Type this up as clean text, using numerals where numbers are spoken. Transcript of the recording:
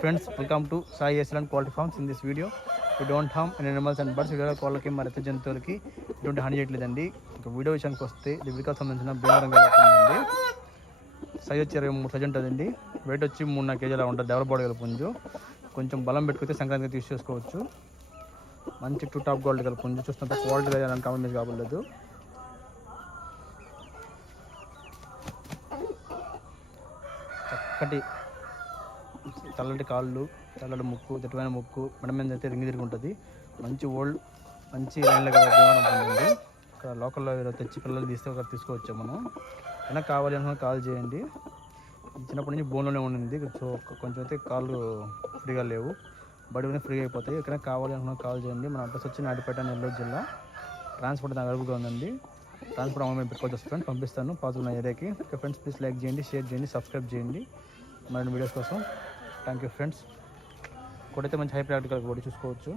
Friends, welcome to Sai Excellent Poultry Farms. In this video, we don't harm any animals and birds. వీడియోలో కోళ్ళకి మరిత జంతువులకి ఇటువంటి హాని చేయట్లేదండి. ఇక వీడియో విషయానికి వస్తే ఇది వీడియోకి సంబంధించిన భీమవరంగా ఉంటుందండి. సైజ్ వచ్చి 23 సైజ్ ఉంటుందండి. వెయిట్ వచ్చి 3-4 కేజీలా ఉంటుంది. డెవలప్ బాడీ గల పుంజు. కొంచెం బలం పెట్టుకుంటే సంక్రాంతికి తీసి చేసుకోవచ్చు. మంచి 2 టాప్ గోల్డ్ గల పుంజు. చూస్తుంటే క్వాలిటీ అలాంటి కాంప్రమైజ్ కావలేదు. చక్కటి తెల్లటి కాళ్ళు, తెల్లటి ముక్కు, దట్టమైన ముక్కు, మెడ మీద అయితే రింగి తిరిగి ఉంటుంది. మంచి లైన్లో కదా భీమవరం ఉంటుంది. ఇక్కడ లోకల్లో తెచ్చి పిల్లలు తీసుకోవచ్చు మనం. అయినా కావాలి అనుకున్న కాల్ చేయండి. చిన్నప్పటి నుంచి బోన్లోనే ఉండింది. సో కొంచెం అయితే కాళ్ళు ఫ్రీగా లేవు, బడి మీద ఫ్రీగా అయిపోతాయి. ఎక్కడైనా కావాలి అనుకున్న కాల్ చేయండి. మన అడ్రస్ వచ్చి నాయుడుపేట, నెల్లూరు జిల్లా. ట్రాన్స్పోర్ట్ అవైలబుల్గా ఉందండి. ట్రాన్స్పోర్ట్ అమౌంట్ పెట్టుకోవచ్చు ఫ్రెండ్, పంపిస్తాను పాజిబుల్ ఉన్న ఏరియాకి. ఓకే ఫ్రెండ్స్, ప్లీజ్ లైక్ చేయండి, షేర్ చేయండి, సబ్స్క్రైబ్ చేయండి మరిన్ని వీడియోస్ కోసం. Thank you friends. కొడైతే మంచి హై ప్రాక్టికల్ కూడా చూసుకోవచ్చు.